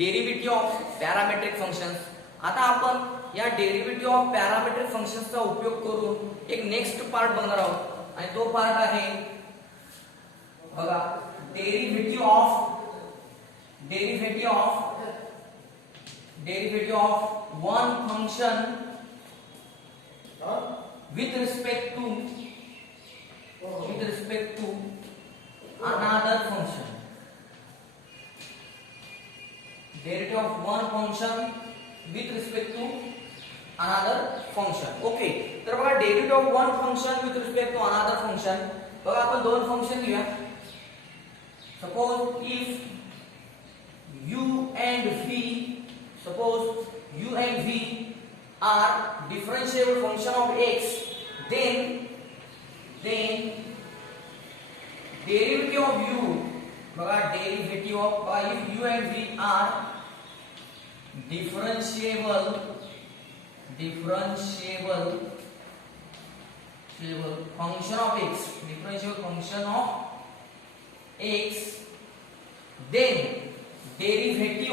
Derivative of parametric functions. आता आपण या डेरिव्हेटिव्ह ऑफ पॅरामेट्रिक फंक्शन्सचा उपयोग करून एक नेक्स्ट पार्ट बघणार आहोत आणि तो पार्ट आहे बघा derivative of one function with respect to another function. Derivative of one function with respect to another function. Okay, तर बघा derivative of one function with respect to another function. बघा आपण दोन फंक्शन घेऊया. Suppose if u and v are differentiable function of x, then derivative of u, if u and v are differentiable function of x, then derivative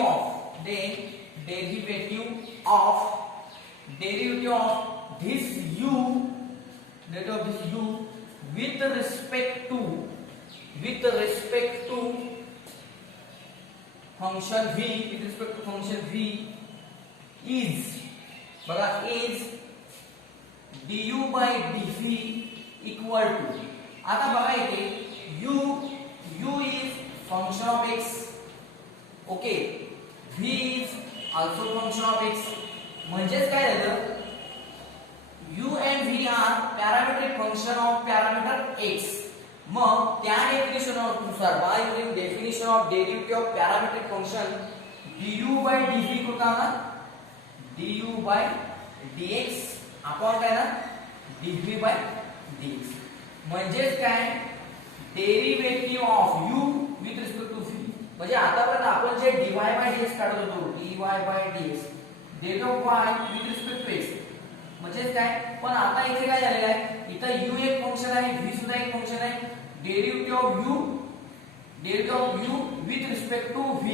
of this u with respect to function v is du by dv equal to. आता बघा इथे u is function of x, okay, v is also function of x. म्हणजेच काय झालं, u and v are parametric function of parameter x. मग त्या definition नुसार by using definition of derivative of parametric function du by dv को काय ना du by dx upon काय ना dv by dx. म्हणजेच काय derivative of u with respect to v. म्हणजे आतापर्यंत आपण जे dy by dx काढत होतो, dy by dx derivative of y with respect to x. म्हणजे काय, पण आता इथे काय झालेलं आहे, इथं u एक फंक्शन आहे, v सुद्धा एक फंक्शन आहे. Derivative of u with respect to v,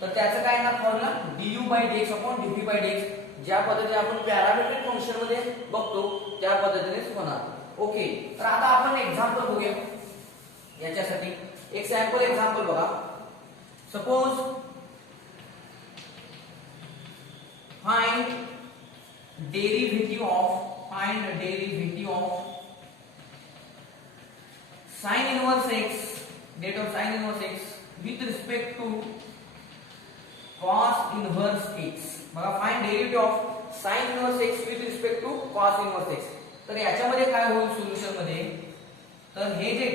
तर त्याचं काय ना formula du by dx upon dv by dx. ज्या पद्धतीने आपण पॅरामेट्रिक फंक्शन मध्ये बघतो त्या पद्धतीनेच होणार. ओके, तर आता आपण एक्झाम्पल बघूया याच्यासाठी. एक सॅम्पल एक्झाम्पल बघा. Suppose find derivative of sin inverse x, derivative of sin inverse x with respect to cos inverse x. बघा find derivative of sin inverse x with respect to cos inverse x. तर याच्यामध्ये काय होईल solution मध्ये, तर हे जे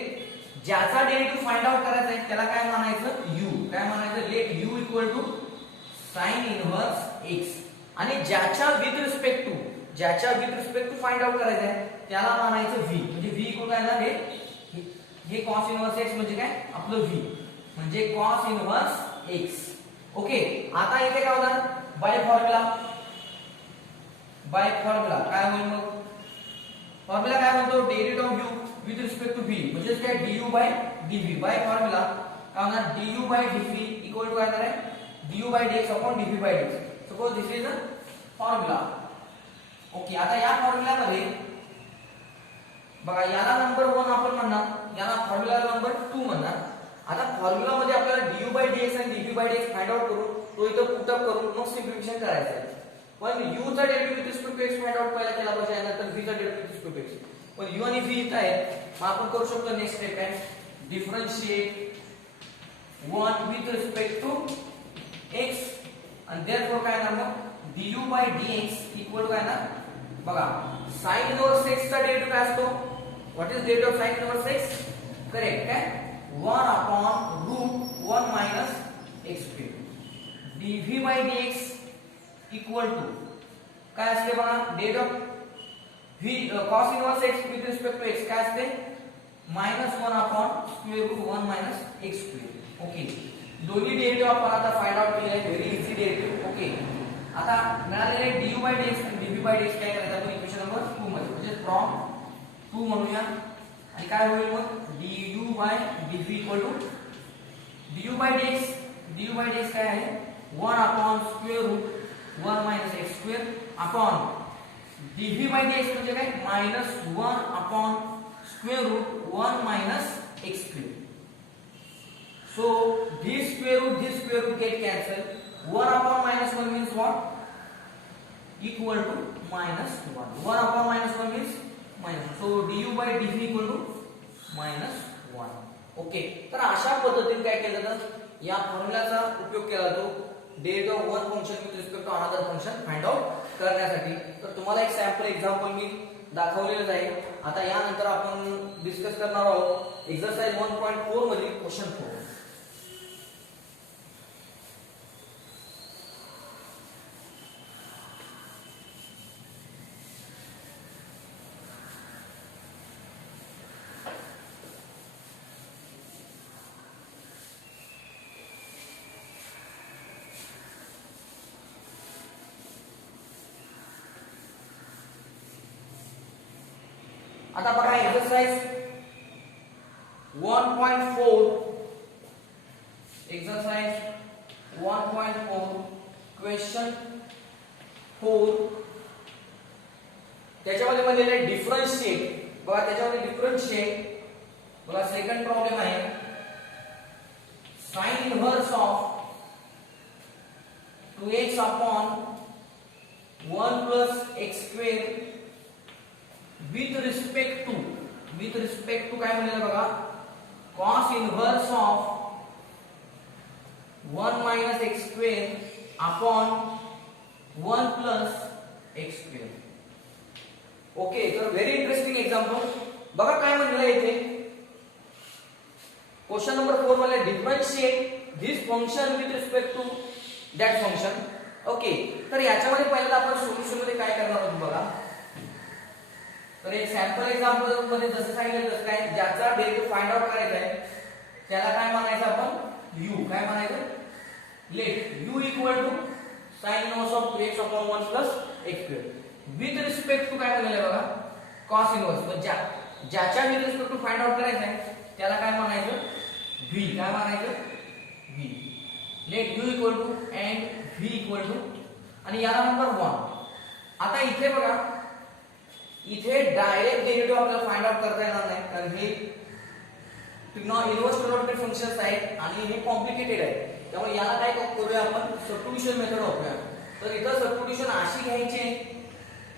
ज्याचा डेरिव्हेटिव्ह फाइंड आउट करायचा आहे त्याला काय मानायचं, u. काय मानायचं, let u equal to sin inverse x. आणि ज्याच्या with respect to find out करायचं आहे त्याला मानायचं v. म्हणजे v इक्वल काय ना हे cos इनव्हर्स x म्हणजे काय आपलं v, म्हणजे cos इनव्हर्स x. ओके, आता इथे काय होणार, बाय फॉर्म्युला काय होईल, मग फॉर्म्युला काय म्हणतो, derivative of u with respect to v म्हणजे काय du by dv. By formula काय होणार, du by dv equal to काय होणार आहे du by dx upon dv by dx. Suppose this is a formula. Okay, आता या फॉर्म्युला मध्ये बघा याला नंबर 1 आपण म्हणणार, याला फॉर्म्युला नंबर 2 म्हणणार. आता फॉर्म्युला मध्ये आपल्याला du by dx आणि dv by dx find out करून तो इथं पुट अप करून मग सिम्प्लिफिकेशन करायचं आहे. पण u चा derivative with respect to x find out पहिला केला पाहिजे आणि नंतर v चा derivative with respect to x. पण u आणि v इथं आहे, मग आपण करू शकतो नेक्स्ट स्टेप आहे differentiate 1 with respect to x and therefore काय ना मग du by dx equal to काय ना बघा sin इनव्हर्स x चा डेरिव्हेटिव्ह काय असतो, what is derivative of sin inverse x, correct काय 1 upon root 1 minus x square. dv by dx equal to काय असते बघा, derivative of v cos inverse x with respect to x काय असते -1 upon square root 1 minus x square. Okay, दोन्ही derivative आपण आता find out केले आहे, व्हेरी इझी डेरिव्हेटिव्ह. ओके, आता मिळालेले du by dx आणि dv by dx काय करायचं आपण इक्वेशन नंबर 2 मध्ये, म्हणजे फ्रॉम 2 म्हणूया. आणि काय होईल मग du by dv equal to du by dx काय आहे 1 upon square root 1 minus x square upon dv by dx म्हणजे काय minus 1 upon square root 1 minus x square. So this square root get cancelled. 1 upon minus 1 means what? Equal to minus 1. 1 upon minus 1 means minus 1. So du by dv equal to minus 1. Okay. तर अशा पद्धतीने काय केलं जातं या फॉर्म्युलाचा उपयोग केला जातो derivative of one function with respect to another function find out करण्यासाठी. तर तुम्हाला एक सॅम्पल एक्झाम्पल मी दाखवलेलं आहे. आता यानंतर आपण डिस्कस करणार आहोत एक्सरसाइज 1.4 मधील क्वेश्चन 4. आता बघा एक्सरसाइज 1.4 एक्सरसाइज 1.4 क्वेश्चन 4 त्याच्यामध्ये म्हणलेले डिफरन्शिएट. बघा त्याच्यामध्ये डिफरन्शिएट. बघा सेकंड प्रॉब्लेम आहे sine inverse of 2x upon 1 plus x square with respect to काय म्हणलेलं बघा cos inverse of 1 minus x square upon 1 plus x square. ओके. तर व्हेरी इंटरेस्टिंग एक्झाम्पल. बघा काय म्हणलेलं इथे क्वेश्चन नंबर 4 मध्ये differentiate this function with respect to that function. Okay. तर याच्यामध्ये पहिल्यांदा आपण सोल्युशन मध्ये काय करणार आहोत बघा. तर एक सॅम्पल एक्झाम्पल मध्ये जसं सांगितलं तसं काय ज्याचा डेरिव्हेटिव्ह फाइंड आउट करायचा आहे त्याला काय म्हणायचं आपण u. काय म्हणायचं let u equal to sin inverse of 2x upon 1 plus x square with respect to काय म्हणाले बघा cos इनव्हर्स. पण ज्याच्या with respect to find out करायचं आहे त्याला काय म्हणायचं v. काय म्हणायचं v. Let u equal to and v equal to आणि याला नंबर 1. आता इथे बघा इथे डायरेक्ट डेरिव्हेटिव्ह आपल्याला फाइंड आउट करता येणार नाही कारण हे इनव्हर्स ट्रिग्नोमेट्रिक फंक्शन्स आहेत आणि हे कॉम्प्लिकेटेड आहे. त्यामुळे याला काय करूया आपण सबस्टिट्यूशन मेथड वापरूया. तर इथं सबस्टिट्यूशन अशी घ्यायची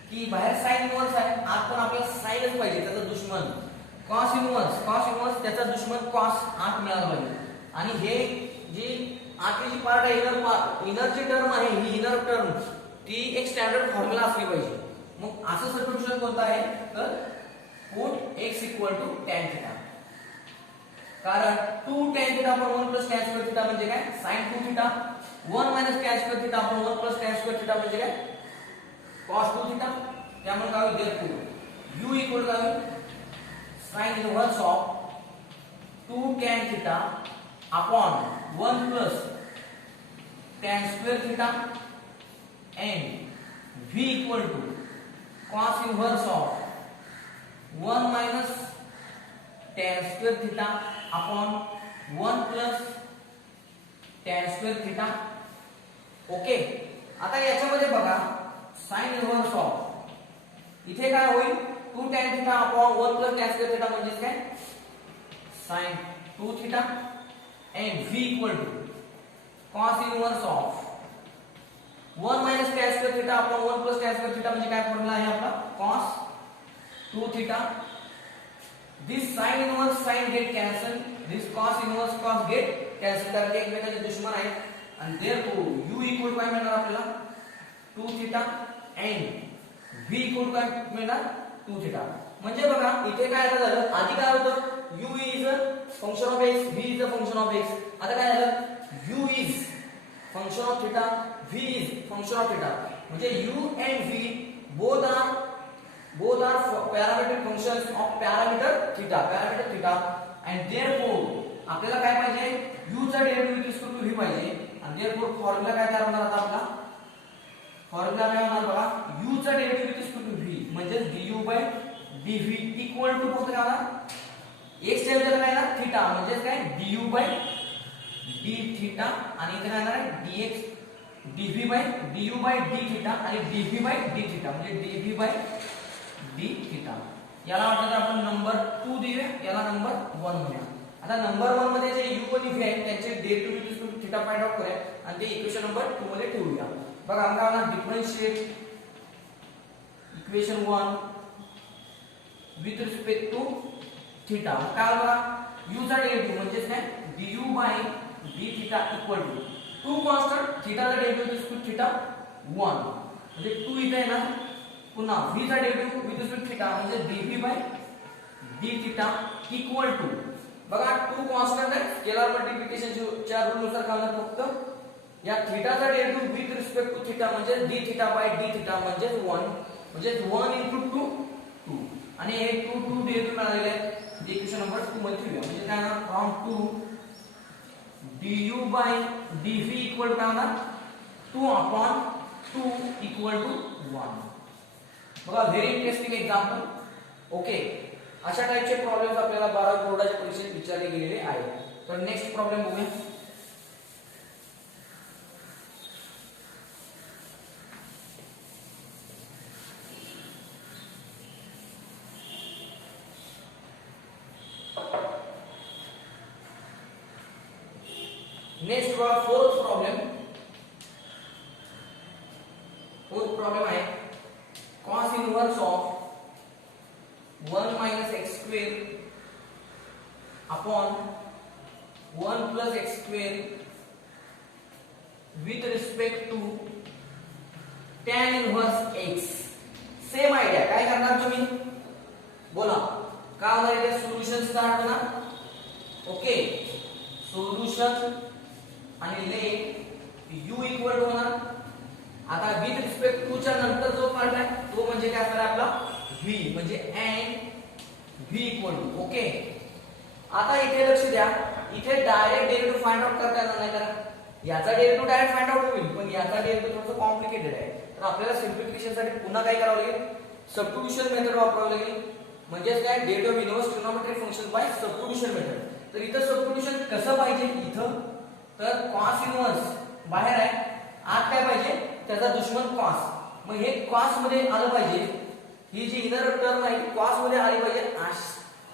की बाहेर साइन इनव्हर्स आहे आत पण आपल्याला साइनच पाहिजे त्याचा दुश्मन cos इनव्हर्स त्याचा दुश्मन cos आत मिळाला पाहिजे. आणि हे जी आतली जी पार्ट आहे इनर जी टर्म आहे ही इनर टर्म ती एक स्टँडर्ड फॉर्म्युला असली पाहिजे. मग असं सबस्टिट्यूशन कोणतं आहे तर put x equal to tan theta. कारण 2 tan theta upon 1 plus tan square theta म्हणजे काय sin 2 theta. 1 minus tan square theta upon 1 plus tan square theta म्हणजे काय cos 2 थीटा. त्यामुळे काय होईल देअरफॉर u इक्वल टू काय sin inverse of 2 tan theta upon 1 plus tan square theta and v equal to cos inverse of 1 minus tan square theta upon 1 plus tan square theta. Okay. आता याच्यामध्ये बघा sin inverse of इथे काय होईल 2 tan theta upon 1 plus tan square theta म्हणजे काय sin 2 theta and v equal to cos inverse of 1 minus tan square theta upon 1 plus tan square theta म्हणजे काय फॉर्म्युला आहे आपला cos 2 theta. This sin inverse sin get cancel, this cos inverse cos get cancel. तर एकमेकांचे दुश्मन आहेत आणि therefore u equal काय मिळणार आपल्याला 2 theta and v equal काय मिळणार 2 theta. म्हणजे बघा इथे काय आता झालं आधी काय होतं u is a function of x, v is a function of x. आता काय झालं u is function of theta, v is function of theta. म्हणजे u and v both are parametric functions of parameter theta and therefore आपल्याला काय पाहिजे u चा derivative with respect to v पाहिजे आणि therefore फॉर्म्युला काय तयार होणार आता आपला फॉर्म्युला काय होणार बघा u चा derivative with respect to v म्हणजे du by dv equal to फक्त काय होणार x च्या वेळेला काय येणार थीटा म्हणजे काय du by d थीटा आणि इथे काय येणार आहे dx dv by du by d theta आणि dv बाय d थिटा म्हणजे dv बाय d थिटा. याला वाटतं आपण नंबर 2 देऊया, याला नंबर 1 म्हणूया. आता नंबर 1 मध्ये जे u आणि v आहेत त्यांचे derivative with respect to theta find out करूया आणि ते इक्वेशन नंबर 2 मध्ये ठेवूया. बघा आम्हाला differentiate equation 1 with respect to theta. काय बघा u चा डेरिव्हेटिव्ह म्हणजे काय du by d theta equal to 2 constant theta चा derivative with respect to theta 1 म्हणजे 2 इथे आहे ना. पुन्हा v चा derivative with respect to theta म्हणजे dv by d theta equal to बघा 2 कॉन्स्टंट आहे स्केलर मल्टिप्लिकेशन च्या रूल नुसार काय होणार फक्त या थिटाचा derivative with respect to theta म्हणजे d थिटा बाय d थिटा म्हणजे 1 म्हणजे 1 * 2 2 आणि हे 2 2 डेरिव्हेटिव्ह मिळालेले आहे. इक्वेशन नंबर 2 मध्ये ठेवूया म्हणजे काय होणार from 2 du by dv equal काय होणार 2/2 इक्वल टू 1. बघा व्हेरी इंटरेस्टिंग एक्झाम्पल. ओके अशा टाइपचे प्रॉब्लेम्स आपल्याला 12 बोर्डाच्या परीक्षेत विचारले गेलेले आहेत. तर नेक्स्ट प्रॉब्लेम बघूया. नेक्स्ट बघा फोर्थ प्रॉब्लेम आहे cos inverse of 1 minus x square upon 1 plus x square with respect to tan inverse x. Same idea काय करणार तुम्ही बोला काय होणार इथे सोल्युशन स्टार्ट होणार. ओके सोल्युशन आणि लेट u इक्वल टू होणार. आता विथ रिस्पेक्ट टू च्या नंतर जो पार्ट आहे तो म्हणजे काय असणार आपला v म्हणजे n v equal to. Okay आता इथे लक्ष द्या इथे डायरेक्ट डेरिव्हेटिव्ह फाइंड आउट करता येणार नाही कारण याचा डेरिव्हेटिव्ह डायरेक्ट फाइंड आउट होईल पण याचा डेरिव्हेटिव्ह थोडंसं कॉम्प्लिकेटेड आहे. तर आपल्याला सिम्प्लिफिकेशन साठी पुन्हा काय करावं लागेल सबस्टिट्यूशन मेथड वापरावी लागेल. म्हणजेच काय derivative inverse trigonometric function by substitution method. तर इथं सबस्टिट्यूशन कसं पाहिजे इथं तर cos इनवर्स बाहेर आहे आत काय पाहिजे त्याचा दुश्मन cos. मग हे cos मध्ये आलं पाहिजे. ही जी इनर टर्म आहे cos मध्ये आली पाहिजे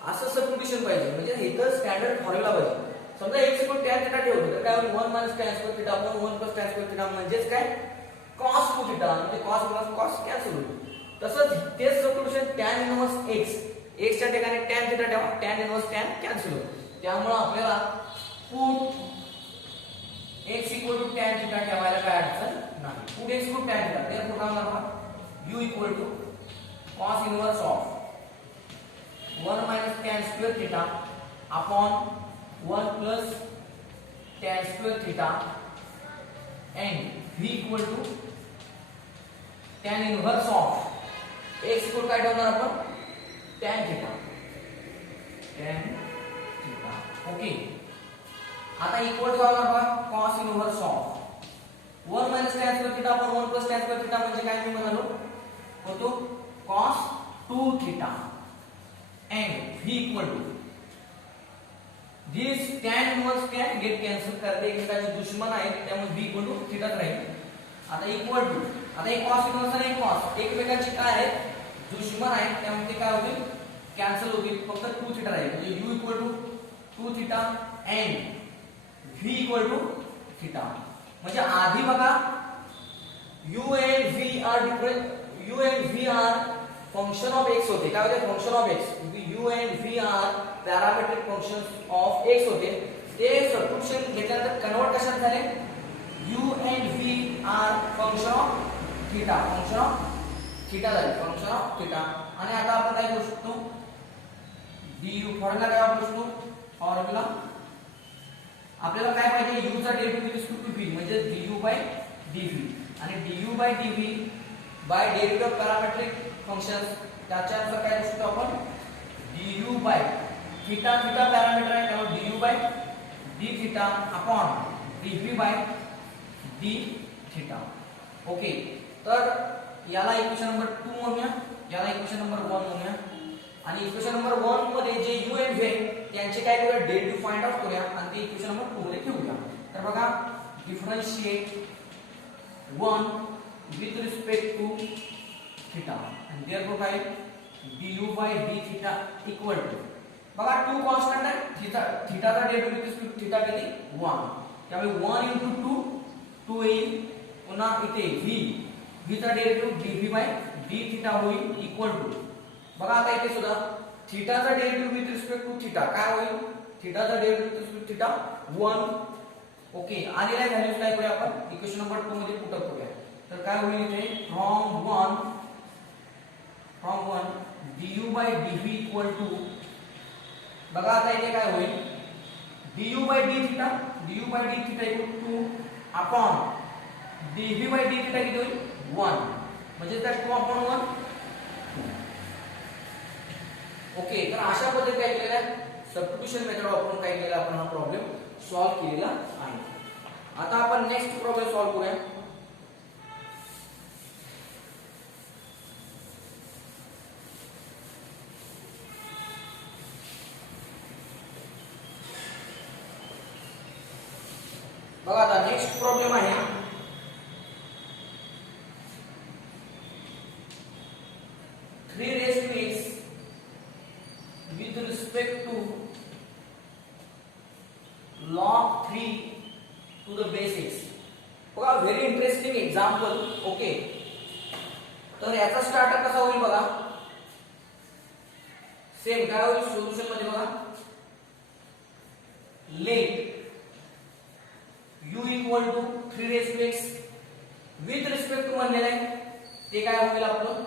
असं सबस्टिट्यूशन पाहिजे. म्हणजे इथं स्टँडर्ड फॉर्म्युला पाहिजे. समजा x = tan θ ठेवलं तर काय होईल 1 - tan square θ upon 1 + tan square θ म्हणजेच काय cos 2 θ म्हणजे cos + cos कॅन्सल होईल. तसंच तेच सबस्टिट्यूशन tan इनवर्स x च्या ठिकाणी tan θ ठेवा tan इनवर्स tan कॅन्सल होईल. त्यामुळे आपल्याला पुट x = tan θ ठेवायला काय अडचण नाही. पुट x = tan θ तर पुट होणार u = cos inverse of 1 - tan square θ upon 1 + tan square θ and v = tan inverse of x = काय ठेवणार आपण tan θ. ओके आता इक्वल टू आला बघा cos inverse of 1 - tan square θ upon 1 + tan square θ म्हणजे काय मी म्हणालो होतो cos 2 θ and v = this tan inverse tan get cancel करते एकमेकांचे दुश्मन आहेत त्यामुळे v = θ राहील. आता इक्वल टू आता एक cos इनवर्स आणि एक cos एकमेकांचे काय आहेत दुश्मन आहेत त्यामुळे ते काय होतील कॅन्सल होतील फक्त 2 θ राहील म्हणजे u = 2 θ and v = θ. म्हणजे आधी बघा u and v are different. u and v are function of x होते काय होते function of x. u and v are parametric functions of x होते. ते सबस्टिट्यूशन घेतल्यानंतर कन्वर्ट कशात झाले u and v are function of θ function of θ झाले function of θ. आणि आता आपण काय करू शकतो du फॉर्म्युला काय वापरू शकतो फॉर्म्युला आपल्याला काय पाहिजे u चा derivative with respect to v म्हणजे du बाय dv आणि du by dv by derivative of parametric functions त्याच्यानुसार काय करू शकतो आपण du बाय θ पॅरामीटर आहे त्यामुळे du by d θ upon dv by d θ. Okay तर याला इक्वेशन नंबर 2 म्हणूया याला इक्वेशन नंबर 1 म्हणूया. आणि इक्वेशन नंबर 1 मध्ये जे u and v यांचे काय करूया डेरिव्हेटिव्ह फाइंड आउट करूया आणि ते इक्वेशन नंबर 2 मध्ये ठेवूया. तर बघा differentiate 1 with respect to theta and therefore काय du by d theta equal to बघा टू कॉन्स्टंट आहे थीटाचा derivative with respect to theta किती 1 त्यामुळे 1 into 2 2 येईल पुन्हा इथे v चा derivative dv by d theta होईल इक्वल टू बघा आता इथे सुद्धा थीटाचा derivative with respect to theta काय होईल थीटाचा derivative with respect to theta 1 okay आलेल्या व्हॅल्यूज काय करूया आपण इक्वेशन नंबर 2 मध्ये पुट अप करूया तर काय होईल इथे from 1 du by dv equal to बघा आता इथे काय होईल du by d theta equal to upon dv by d theta किती होईल 1 म्हणजे त्या 2 अपॉन 1 ओके तर अशा पद्धतीने काय केलेलं आहे सबस्टिट्यूशन मेथड वापरून काय केलेला आपण हा प्रॉब्लेम सॉल्व केलेला आहे आता आपण नेक्स्ट प्रॉब्लेम सॉल्व करूया बघा आता नेक्स्ट प्रॉब्लेम आहे 3 raised to x with respect to log 3 to the base x बघा व्हेरी इंटरेस्टिंग एक्झाम्पल ओके तर याचा स्टार्टर कसा होईल बघा सेम काय होईल सोल्युशन मध्ये बघा let u equal to 3 raised to x with respect to म्हणलेलं आहे ते काय होईल आपलं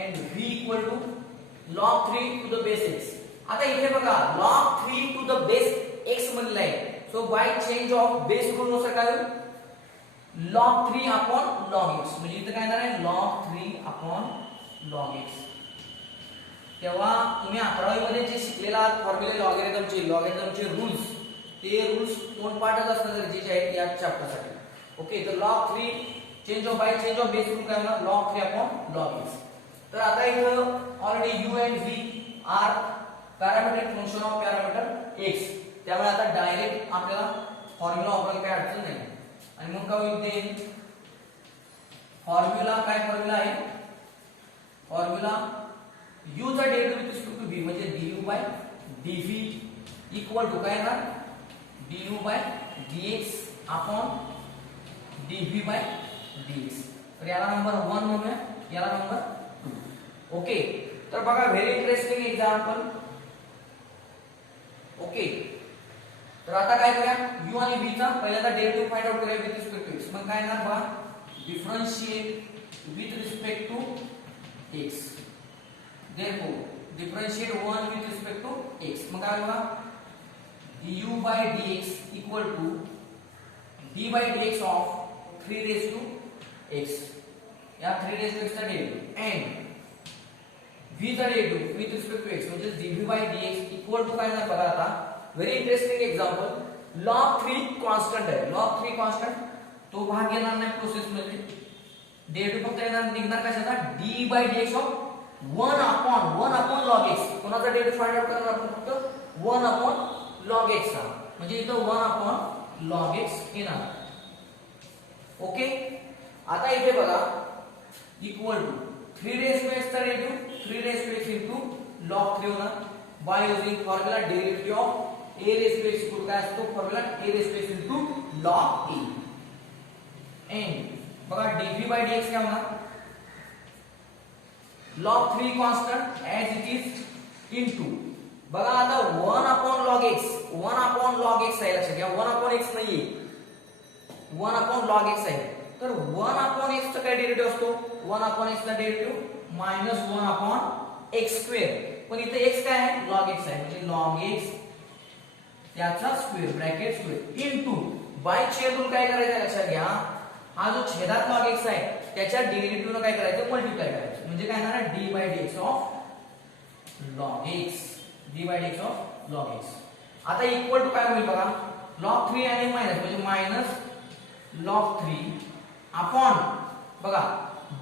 and v equal to log 3 to the base x आता इथे बघा log 3 to the base x म्हणलेलं आहे so by change of base rule नुसार काय होईल log 3 upon log x म्हणजे इथे काय येणार आहे log 3 upon log x तेव्हा तुम्ही 11वी मध्ये जे शिकलेला फॉर्म्युले लॉगॅरिथमचे रूल्स ते रूल्स दोन पार्टच असणं गरजेचे आहेत या चॅप्टरसाठी ओके तर log 3 change of by change of base rule काय होणार log 3 upon log x तर आता इथं already u and v are parametric function of parameter x त्यामुळे आता डायरेक्ट आपल्याला फॉर्म्युला वापरायला काही अडचण नाही आणि मग काय होईल ते फॉर्म्युला आहे फॉर्म्युला u चा derivative with respect to v म्हणजे du by dv equal to काय ना du by dx upon dv by dx तर याला नंबर 1 म्हणूया याला नंबर 2 ओके तर बघा व्हेरी इंटरेस्टिंग एक्झाम्पल ओके तर आता काय करूया u आणि v चा पहिल्यांदा डेरिव्हेटिव्ह फाइंड आउट करूया विथ रिस्पेक्ट टू x मग काय येणार बघा differentiate with respect to x therefore differentiate 1 with respect to x मग काय होगा du by dx equal to d by dx of 3 raised to x या 3 raised to x चा डेरिव्हेटिव्ह and v चा derivative with respect to x म्हणजे dv by dx equal to काय ना बघा आता very interesting example log 3 constant आहे log 3 constant तो भाग येणार नाही प्रोसेस मध्ये डेरिव्हेटिव्ह फक्त येणार निघणार कशाचा d by dx of 1 upon log x कोणाचा डेरिव्हेटिव्ह फाइंड आउट करणार आपण फक्त 1 upon log x चा म्हणजे इथं 1 upon log x येणार ओके आता इथे बघा equal to 3 raised to x चा derivative 3 raised to x into log 3 होणार by using formula derivative of a raised to x equal काय असतो formula a raised to x into log a and बघा dv by dx काय होणार log 3 constant as it is into बघा आता 1 upon log x आहे लक्षात घ्या 1 upon x नाहीये 1 upon log x आहे तर 1 upon x चा काय डेरिव्हेटिव्ह असतो 1 upon x चा derivative minus 1 upon x square पण इथे x काय आहे log x आहे म्हणजे log x त्याचा square bracket square into bye छेद रूल काय करायचं लक्षात घ्या हा जो छेदात log x आहे त्याच्या डेरिव्हेटिव्ह ने काय करायचं मल्टिप्लाय करायचं म्हणजे काय येणार आहे d by dx of log x d by dx of log x आता इक्वल टू काय होईल बघा log 3 आणि मायनस म्हणजे मायनस log 3 अपॉन बघा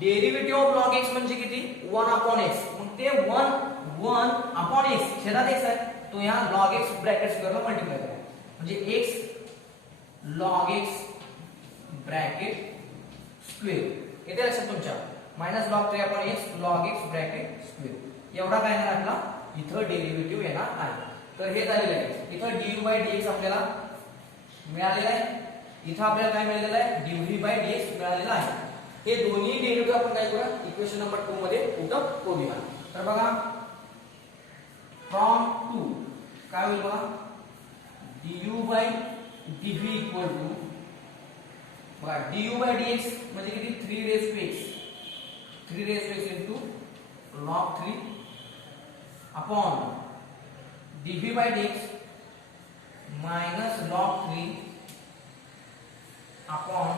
डेरिव्हेटिव्ह ऑफ log x म्हणजे किती 1 upon x मग ते 1 upon x छेदात x आहे तो यहाँ log x ब्रॅकेट स्क्वेअर ला मल्टिप्लाय करा म्हणजे x log x bracket square. येते लक्षात तुमच्या minus log 3 upon x log x bracket square. एवढा काय येणार आपला इथं डेरिव्हेटिव्ह येणार आहे. तर हे झालेलं आहे. इथं du बाय dx आपल्याला मिळालेलं आहे. इथं आपल्याला काय मिळालेलं आहे dv बाय dx मिळालेलं आहे. हे दोन्ही डेरिव्हेटिव्ह आपण काय करूया इक्वेशन नंबर 2 मध्ये पुटअप करूया. तर बघा फ्रॉम 2 काय होईल बघा du by dv equal to बघा du बाय dx म्हणजे किती 3 raise to x 3 raise to x into log 3 upon dv by dx minus log 3 upon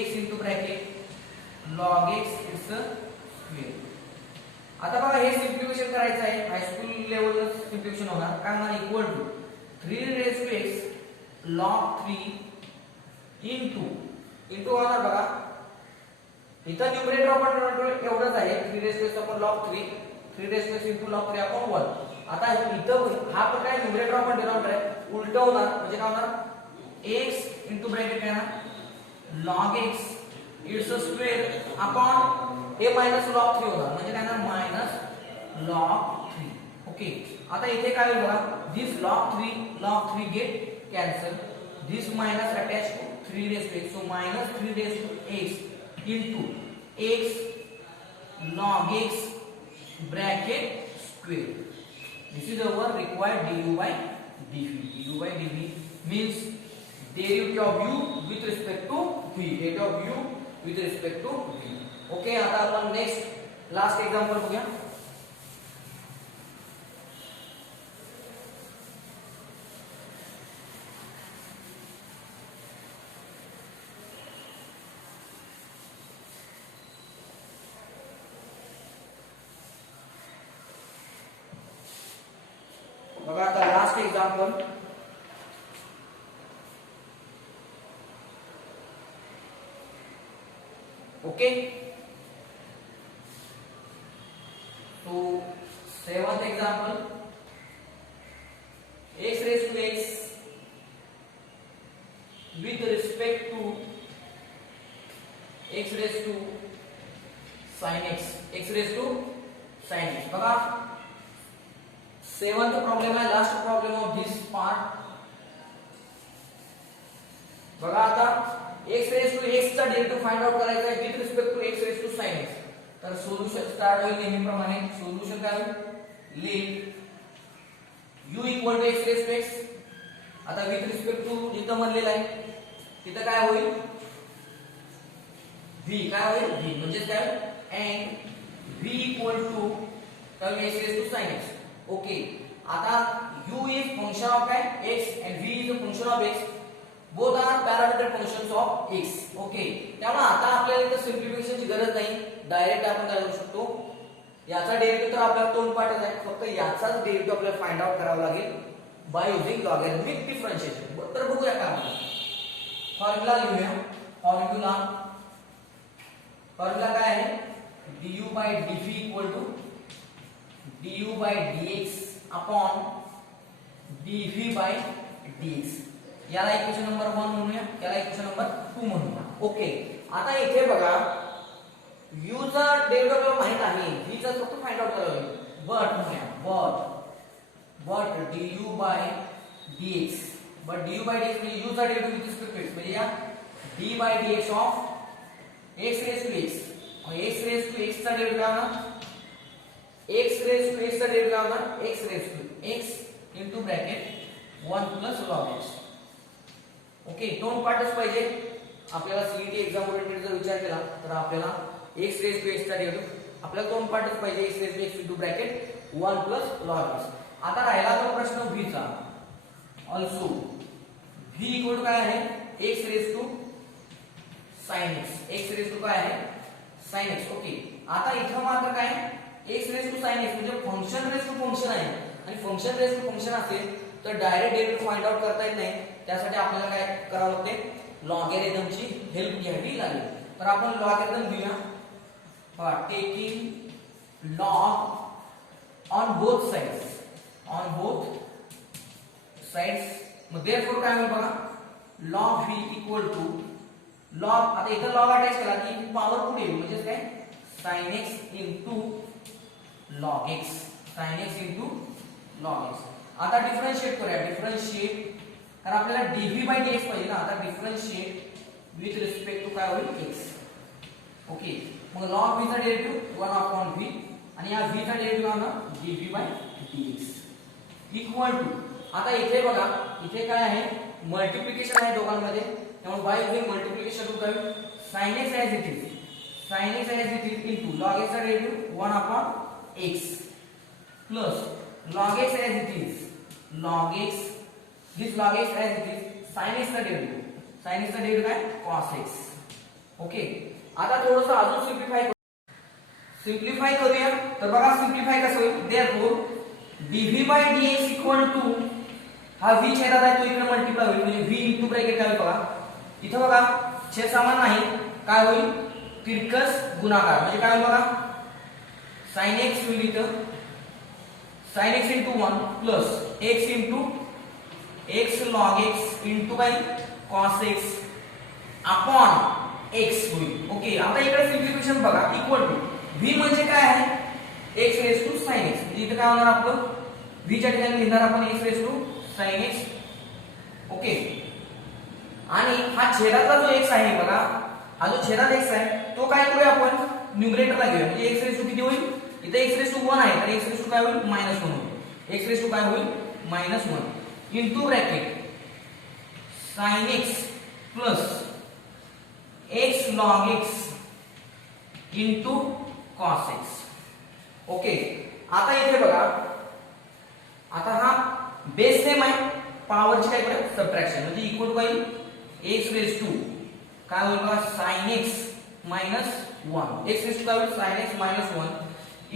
x into bracket log x it's square. आता बघा हे simplification करायचं आहे. High school लेवलला simplification होणार काय होणार equal to 3 raise to x log 3 into होणार बघा इथं न्यूमरेटर आपण एवढंच आहे 3 raise to x upon log 3 raise to x into log 3 upon 1. आता इथं हा पण काय न्यूमरेटर आपण डिनॉमिनेटर आहे उलट होणार म्हणजे काय होणार x इनटू ब्रॅकेट काय ना log x it's square upon हे मायनस log 3 होणार म्हणजे काय ना मायनस log 3. ओके आता इथे काय होईल बघा this log 3 get cancel this minus attach to 3 raise to x so minus 3 raise to x into x log x bracket square. This is our required du by dv. Du by dv means derivative of u with respect to v. Derivative of u with respect to v. Okay, आता आपण next last example बघूया. बघा आता last example okay. तो 7th example x raised to x with respect to x raised to sin x बघा 7th problem आहे last problem of this part. बघा आता x raised to x चा derivative find out करायचा आहे with respect to x raised to sin x. तर solution start होईल नेहमीप्रमाणे. सोल्युशन काय होईल let u equal to x raised to x. आता विथ रिस्पेक्ट टू जिथं म्हणलेलं आहे तिथं काय होईल v काय होईल v म्हणजे काय अँड v इक्वल टू तर x raised to sin x. Okay आता u इज फंक्शन ऑफ काय x and v is a function of x. Both are parameter functions of x. Okay त्यामुळे आता आपल्याला इथं सिम्प्लिफिकेशनची गरज नाही. डायरेक्ट आपण काय करू शकतो याचा डेरिव्हेटिव्ह तर आपल्याला दोन पार्टच आहे फक्त याचाच डेरिव्हेटिव्ह आपल्याला फाइंड आउट करावा लागेल बाय युजिंग लॉगॅरिथमिक डिफरन्शिएशन. तर बघूया काय म्हणतात. फॉर्म्युला लिहूया. फॉर्म्युला काय आहे du by dv equal to du by dx upon dv by dx. याला इक्वेशन नंबर 1 म्हणूया याला इक्वेशन नंबर 2 म्हणूया. ओके आता इथे बघा u चा डेरिव्हेटिव्ह माहित आहे v चा फक्त फाइंड आउट करावा लागेल. बट म्हणूया बट du by dx म्हणजे u चा derivative with respect to x म्हणजे या d by dx of x raised to x और x raised to x चा डेरिव्हेटिव्ह काय होणार x raised to x चा डेरिव्हेटिव्ह काय होणार x raised to x into bracket 1 plus log x. Okay दोन पार्टच पाहिजे आपल्याला सीईटी एक्झाम ओरिएंटेड जर विचार केला तर आपल्याला x रेज टू x चा डेरिव्हेटिव्ह आपल्याला दोन पार्टच पाहिजे x raise to x into bracket 1 plus log x. आता राहिला तो प्रश्न v चा. ऑल्सो v इक्वल टू काय आहे x raise to sin x raise to काय आहे sin x. ओके आता इथं मात्र काय x raise to sin x म्हणजे फंक्शन रेज टू फंक्शन आहे आणि फंक्शन रेज टू फंक्शन असेल तर डायरेक्ट डेरिव्हेटिव्ह फाइंड आउट करता येत नाही. त्यासाठी आपल्याला काय करावं लागते लॉगॅरिथमची हेल्प घ्यावी लागेल. तर आपण लॉगॅरिथम घेऊया. बघा taking log on both sides मग देयरफॉर काय होईल बघा log V equal to log, आता इथं लॉग अटॅच केला की पॉवर पुढे येईल म्हणजे काय sin x into log x, sin x into log x. आता डिफरन्शिएट करूया, डिफरन्शिएट कारण आपल्याला dv बाय dx पाहिजे ना. आता डिफरन्शिएट विथ रिस्पेक्ट टू काय होईल x. ओके, मग log v चा डेरिव्हेटिव्ह 1 अपॉन v आणि या v चा डेरिव्हेटिव्ह आहे ना dv by dx equal to, आता इथे बघा इथे काय आहे मल्टिप्लिकेशन आहे दोघांमध्ये, त्यामुळे बाय यूजिंग मल्टिप्लिकेशन रूट होईल sin x as it is, sin x as it is into log x चा derivative 1 upon x plus log x as it is, log x, this log x as it is sin x चा derivative, sin x चा derivative काय cos x. Okay, आता थोडंसं अजून simplify करूया. तर बघा सिम्प्लिफाय कसं होईल, therefore dv by dx equal to हा v छेदात आहे तो इकडे मल्टिप्लाय होईल म्हणजे v इनटू ब्रॅकेट काय होईल बघा, इथं बघा छेद समान नाही काय होईल तिरकस गुणाकार म्हणजे काय होईल बघा sin x होईल इथं sin x into 1 plus x into x log x into काय cos x अपॉन x होईल. ओके, आता इकडे सिम्प्लिफिकेशन बघा इक्वल टू v म्हणजे काय आहे x raise to sin x, म्हणजे इथं काय होणार आपलं v च्या ठिकाणी लिहिणार आपण x raise to sin x. Okay, आणि हा छेदाचा जो x आहे बघा, हा जो छेदात x आहे तो काय करूया आपण न्यूमरेटरला घेऊया म्हणजे x रेज टू किती होईल, इथे x रेज टू 1 आहे तर x रेज टू काय होईल -1 होईल, x रेज टू काय होईल -1 into bracket sin x plus x log x into cos x. Okay, आता इथे बघा आता हा बेस सेम आहे, पॉवरची काय करूया सबट्रॅक्शन म्हणजे इक्वल टू काय x रेज टू काय होईल बघा sin x minus 1, x raise to काय होईल sin x minus 1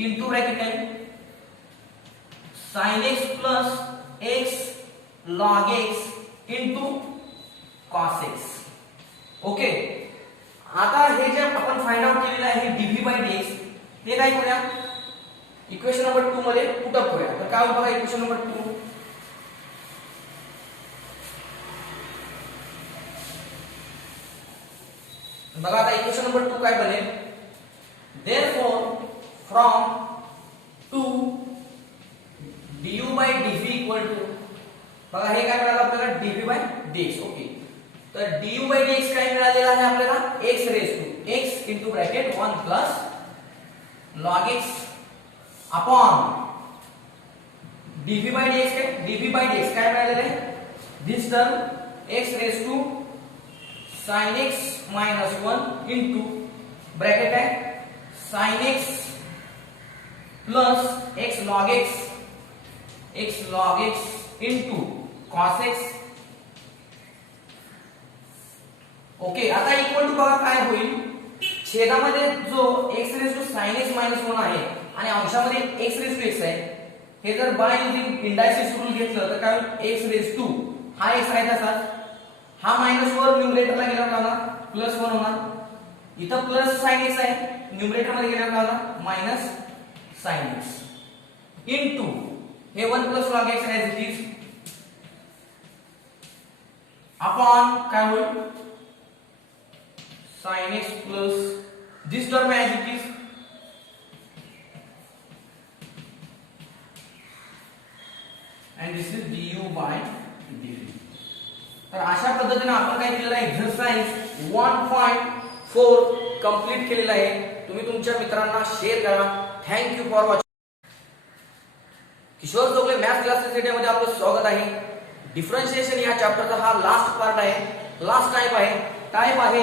into bracket काय sin x plus x log x into cos x. Okay, आता हे जे आपण फाइंड आउट केलेलं आहे dv बाय dx ते काय करूया इक्वेशन नंबर 2 मध्ये पुट अप करूया. तर काय होईल बघा इक्वेशन नंबर 2, बघा आता इक्वेशन नंबर 2 काय बनेल, therefore from 2 du by dv equal to बघा हे काय मिळालं आपल्याला dv बाय dx. ओके, तर du बाय dx काय मिळालेला आहे आपल्याला x raise to x into bracket 1 plus log x upon dv by dx काय dv बाय dx काय मिळालेलं आहे this term x raise to sin x minus 1 into bracket आहे sin x plus x log x into cos x. Okay, आता equal to बघा काय होईल छेदामध्ये जो x raise to sin x minus 1 आहे आणि अंशामध्ये x रेज टू x आहे, हे जर बाय युजिंग इंडायसिस रूल घेतलं तर काय होईल x रेज टू हा x आहे तसाच, हा मायनस वर न्यूमरेटरला गेल्यावर काय होणार प्लस 1 होणार, इथं प्लस sin x आहे न्यूमरेटर मध्ये गेल्यावर काय होणार मायनस sin x इनटू हे 1 plus log x as it is upon काय होईल sin x plus this term as it is and this is du by dv. तर अशा पद्धतीने आपण काय केलेलं आहे एक्सरसाइज 1.4 कंप्लीट केलेला आहे. तुम्ही तुमच्या मित्रांना शेअर करा. Thank you for watching. Kishor Jogle maths classes मध्ये आपलं स्वागत आहे. डिफरन्शिएशन या चॅप्टरचा हा लास्ट पार्ट आहे, लास्ट टाइप आहे. टाइप आहे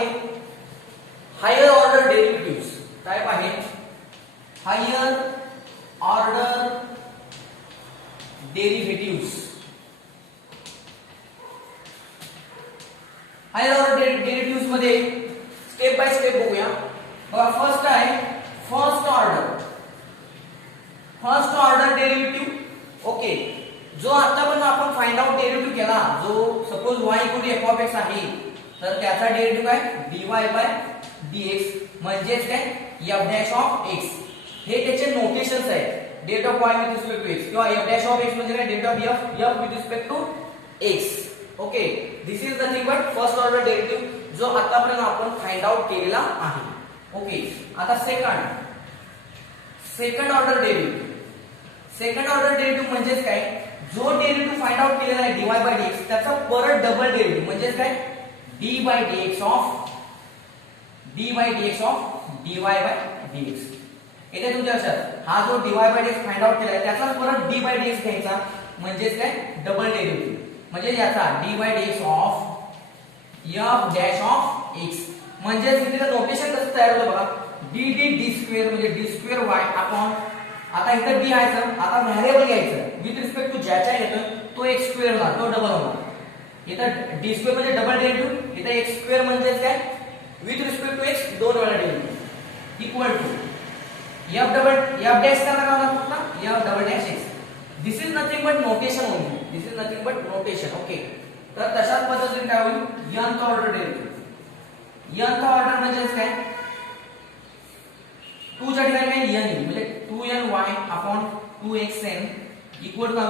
हायर ऑर्डर डेरिव्हेटिव्ह्ज. टाइप आहे higher order derivatives. Higher order derivatives मध्ये स्टेप बाय स्टेप बघूया. बघा फर्स्ट आहे फर्स्ट ऑर्डर डेरिव्हेटिव्ह. ओके, जो आतापर्यंत आपण फाइंड आउट डेरिव्हेटिव्ह केला, जो suppose y f of x आहे, तर त्याचा डेरिव्हेटिव्ह काय dy बाय dx म्हणजेच काय f डॅश ऑफ x. हे त्याचे नोटेशन्स आहेत. That of y with respect to x किंवा f डॅश ऑफ x म्हणजे काय that of f with respect to x. Okay, this is nothing but first order derivative जो आतापर्यंत आपण find out केलेला आहे. ओके, आता second order derivative. Second order derivative म्हणजेच काय, जो डेरिव्हेटिव्ह फाइंड आउट केलेला आहे dy बाय dx त्याचा परत डबल डेरिव्हेटिव्ह म्हणजेच काय d by dx of dy by dx. इथे तुमच्या लक्षात हा जो dy by dx find out केलाय त्याचा परत d बाय dx घ्यायचा म्हणजेच काय डबल डेरिव्हेटिव्ह. म्हणजे याचा d by dx of f dash of x. म्हणजे इथे नोटेशन कसं तयार होतं बघा, d स्क्वेअर म्हणजे d स्क्वेअर y अपॉन, आता इथे d आहे तर आता व्हेरिएबल घ्यायचं विथ रिस्पेक्ट टू ज्याच्या येतो तो x स्क्वेअर होणार, तो डबल होणार. इथे d स्क्वेअर म्हणजे डबल डेरिव्हेटिव्ह, इथे x स्क्वेअर म्हणजे काय विथ रिस्पेक्ट टू x दोन वेळा derivative equal to f dash का होणार फक्त f double dash x. This is nothing but notation only, this is nothing but notation. Okay, तर तशाच पद्धतीने काय होईल nth order derivative. nth order म्हणजे काय 2 च्या ठिकाणी काय n येईल म्हणजे 2ny upon 2xn equal to काय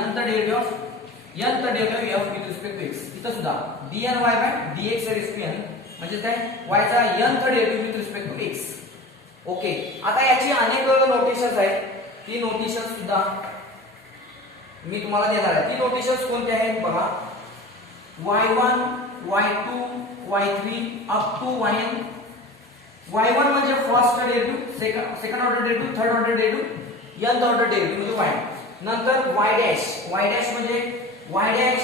nth derivative of f with respect to x. इथं सुद्धा dny by dx raise to n म्हणजे काय y चा nth derivative with respect to x. Okay, आता याची अनेक नोटेशन्स आहेत, ती नोटेशन्स सुद्धा मी तुम्हाला देणार आहे. ती नोटेशन्स कोणते आहेत बघा, y1 y2 y3 up to yn. y1 म्हणजे first derivative, second order derivative, third order derivative, nth order derivative म्हणजे y. नंतर y डॅश म्हणजे y dash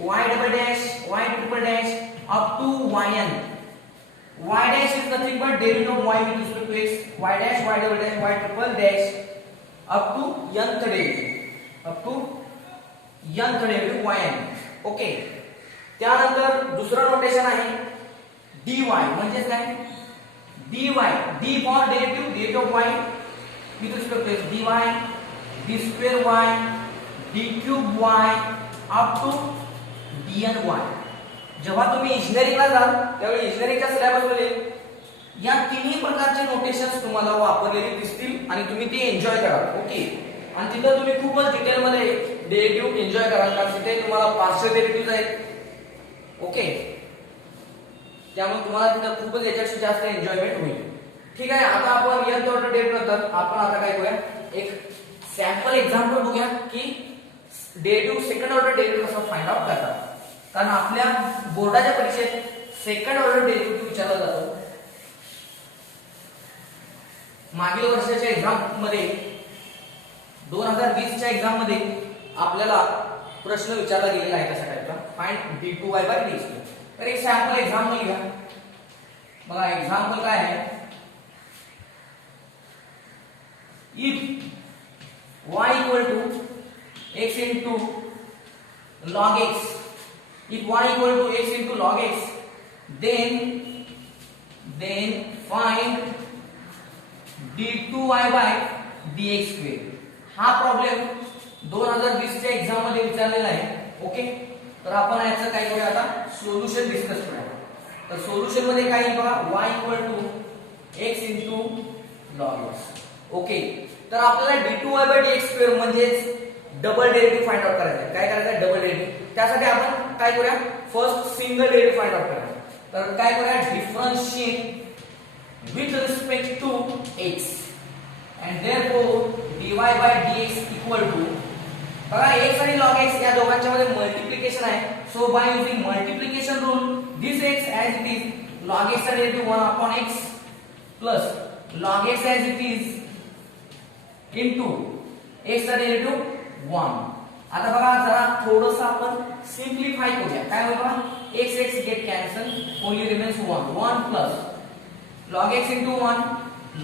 y double dash y triple dash up to yn. y dash is nothing but derivative of y with respect to x. y dash y double dash y triple dash up to nth derivative yn. Okay, त्यानंतर दुसरं notation आहे dy म्हणजे काय dy, d for derivative of y with respect to x, dy d square y d cube y up to dny. जेव्हा तुम्ही इंजिनिअरिंगला जाल त्यावेळी इंजिनिअरिंगच्या सिलेबसमध्ये या तिन्ही प्रकारचे नोटेशन्स तुम्हाला वापरलेले दिसतील आणि तुम्ही ते एन्जॉय कराल. ओके, आणि तिथं तुम्ही खूपच डिटेल मध्ये डेरिव्हेटिव्ह एन्जॉय कराल कारण तिथे तुम्हाला पार्शियल डेरिव्हेटिव्ह आहेत. ओके, त्यामुळे तुम्हाला तिथं खूपच याच्याशी जास्त एन्जॉयमेंट होईल. ठीक आहे, आता आपण nth ऑर्डर डेरिव्हेटिव्ह नंतर आपण आता काय करूया, एक सॅम्पल एक्झाम्पल बघूया की डेरिव्हेटिव्ह सेकंड ऑर्डर डेरिव्हेटिव्ह कसं फाइंड आउट करतात. कारण आपल्या बोर्डाच्या परीक्षेत सेकंड ऑर्डर डेरिव्हेटिव्ह विचारला जातो. मागील वर्षाच्या एक्झाम मध्ये 2020 च्या एक्झाम मध्ये आपल्याला प्रश्न विचारला गेलेला आहे तशा टाईपचा, फाइंड d2y बाय d2. तर एक सॅम्पल एक्झाम्पल घ्या. बघा एक्झाम्पल काय आहे, if y equal to x into log x, if y equal to x into log x, then find d2y by dx square. हा प्रॉब्लेम 2020 च्या एक्झाम मध्ये विचारलेला आहे. ओके, तर आपण याचं काय करूया आता सोल्युशन डिस्कस करूया. तर सोल्युशन मध्ये काय येईल बघा, y equal to x into log x. Okay, तर आपल्याला d2y by dx square म्हणजेच डबल डेरिव्हेटिव्ह फाइंड आउट करायचं आहे. काय करायचं आहे, डबल डेरिव्हेटिव्ह. त्यासाठी आपण काय करूया, first single derivative find out करूया. तर काय करूया, differentiate with respect to x and therefore dy by dx equal to, बघा x आणि log x या दोघांच्या मध्ये मल्टिप्लिकेशन आहे. So by using multiplication rule this x as it is, log x चा derivative 1 upon x plus log x as it is into x चा derivative 1. आता बघा जरा थोडंसं आपण सिंप्लिफाय करूया. काय होईल बघा, x x get cancel, only remains 1 plus log x into 1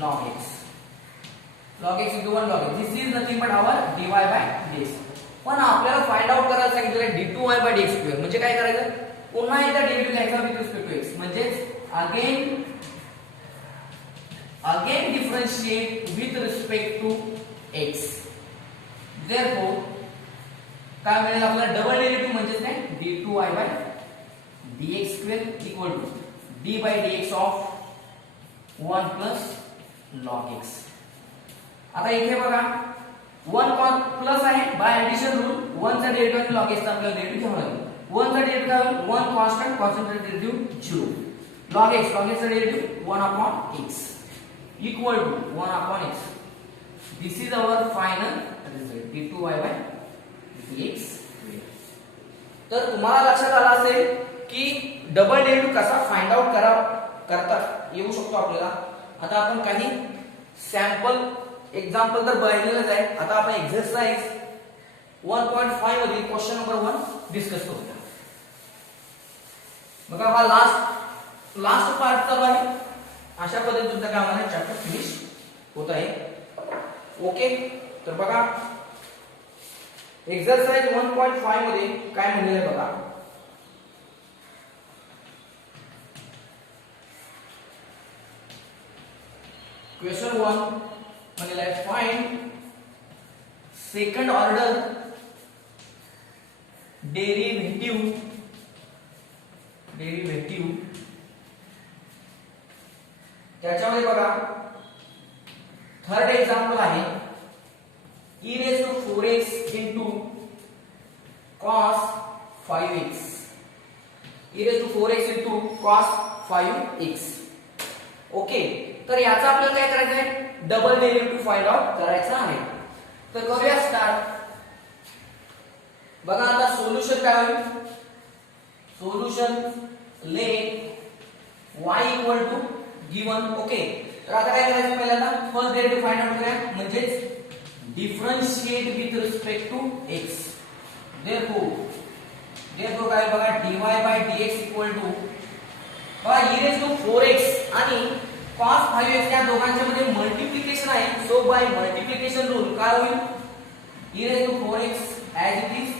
log x into 1 log x. This is nothing but our dy by dx. पण आपल्याला फाइंड आउट करायला सांगितलं d2y by dx स्क्वेअर म्हणजे काय करायचं, पुन्हा एकदा डेरिव्हेटिव्ह घ्यायचा विथ रिस्पेक्ट टू x, म्हणजे again differentiate with respect to x. therefore काय मिळेल आपल्याला, डबल डेरिव्हेटिव्ह म्हणजे काय d2y by dx square equal to d by dx of 1 plus log x. आता इथे बघा 1 प्लस आहे बाय ऍडिशन रूल 1 चा डेरिव्हेटिव्ह आणि log x चा आपल्याला डेरिव्हेटिव्ह घ्यावा लागेल. 1 चा डेरिव्हेटिव्ह काय होईल? 1 कॉन्स्टंट, कॉन्स्टंट चा डेरिव्हेटिव्ह 0. log x चा derivative 1 upon x equal to 1 upon x. This is our final result, d2y by dx. तर तुम्हाला लक्षात आलं असेल की डबल डेरिव्हेटिव्ह कसा फाइंड आउट करता येऊ शकतो आपल्याला. आता आपण काही सॅम्पल एक्झाम्पल तर बघितलेलंच आहे. आता आपण एक्सरसाइज 1.5 मध्ये क्वेश्चन नंबर 1 डिस्कस करूया. बघा हा लास्ट पार्ट चालू आहे. अशा पद्धतीने काय होणार आहे, चॅप्टर फिनिश होत आहे. ओके, तर बघा एक्सरसाइज 1.5 मध्ये काय म्हणलेलं आहे बघा. क्वेश्चन 1 म्हणलेला आहे फाइंड सेकंड ऑर्डर डेरिव्हेटिव्ह त्याच्यामध्ये बघा थर्ड एक्झाम्पल आहे e raised to 4x into cos 5x. e raised to 4x into cos 5x. Okay, तर याचा आपल्याला काय करायचं आहे, डबल डेरिव्हेटिव्ह फाइंड आउट करायचा आहे. तर करूया स्टार्ट. बघा आता सोल्युशन काय होईल. Solution let y equal to given. Okay, तर आता काय करायचं पहिल्यांदा फर्स्ट डेरिव्हेटिव्ह फाइंड आउट करूया, म्हणजेच differentiate with respect to x. therefore काय बघा dy by dx equal to बघा e raised to 4x आणि cos 5x या दोघांच्या मध्ये मल्टिप्लिकेशन आहे. सो बाय मल्टिप्लिकेशन रूल काय होईल, e raised to 4x as it is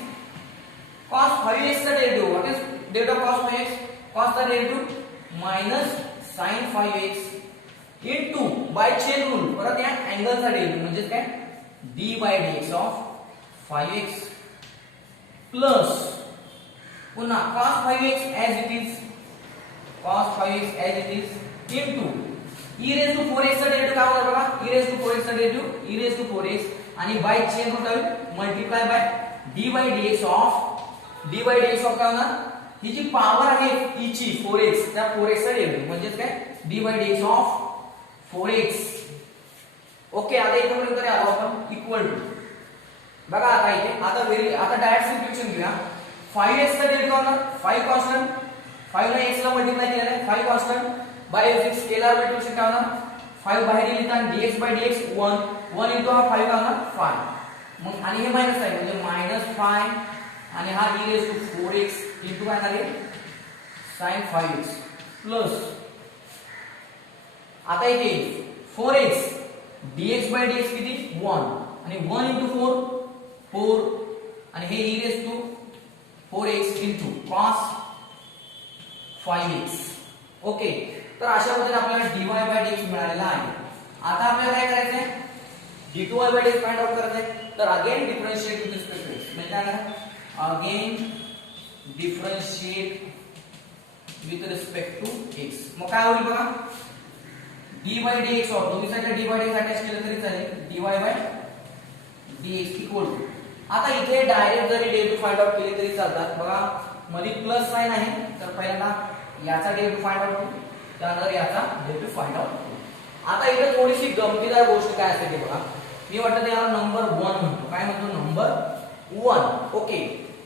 cos 5x चा derivative, what is derivative cos 5x, cos चा derivative minus sin 5x into bye chain rule परत या अँगलचा डेरिव्हेटिव्ह म्हणजे काय d by dx of 5x plus पुन्हा cos 5x as it is into e raised to 4x चा derivative काय होणार बघा, e raised to 4x चा derivative e raised to 4x आणि बाय चेन रूट आहे multiply by d by dx of काय होणार, ही जी पॉवर आहे e ची 4x त्या 4x चा डेरिव्हेटिव्ह म्हणजे काय d by dx of 4x. Okay, आता इथे पर्यंत आलो आपण इक्वल टू बघा आता इथे आता डायरेक्ट सिम्प्लिफिकेशन घेऊया. 5x चा डेरिव्हेटिव्ह होणार 5 कॉन्स्टंट, 5 ने x ला मल्टिप्लाय केलेला आहे 5 constant by using scalar multiplication काय होणार 5 बाहेर लिहिता dx by dx 1 into हा 5 काय होणार 5. मग आणि हे मायनस आहे म्हणजे मायनस 5 आणि हा e raised to 4x into काय झाले sin 5x प्लस आता इथे 4x dx by dx किती 1 आणि 1 into 4 आणि हे e raised to 4x into cos 5x. Okay, तर अशा पद्धतीने आपल्याला dy by dx मिळालेला आहे. आता आपल्याला काय करायचं आहे, d2y by dx find out करायचं आहे. तर again differentiate with respect to x म्हणजे काय करणार, again differentiate with respect to x. मग काय होईल बघा d by dx और दोन्ही साईडला d by dx अटॅच केलं तरी चालेल dy by dx equal to आता इथे डायरेक्ट जरी डेरिव्हेटिव्ह फाइंड आउट केले तरी चालतात. बघा मध्ये प्लस साइन आहे तर पहिल्यांदा याचा डेरिव्हेटिव्ह फाइंड आउट करू, त्यानंतर याचा डेरिव्हेटिव्ह फाइंड आउट करू. आता इथे थोडीशी गमतीदार गोष्ट काय असते ते बघा, मी वाटतं त्याला नंबर 1 म्हणतो. काय म्हणतो नंबर 1. ओके,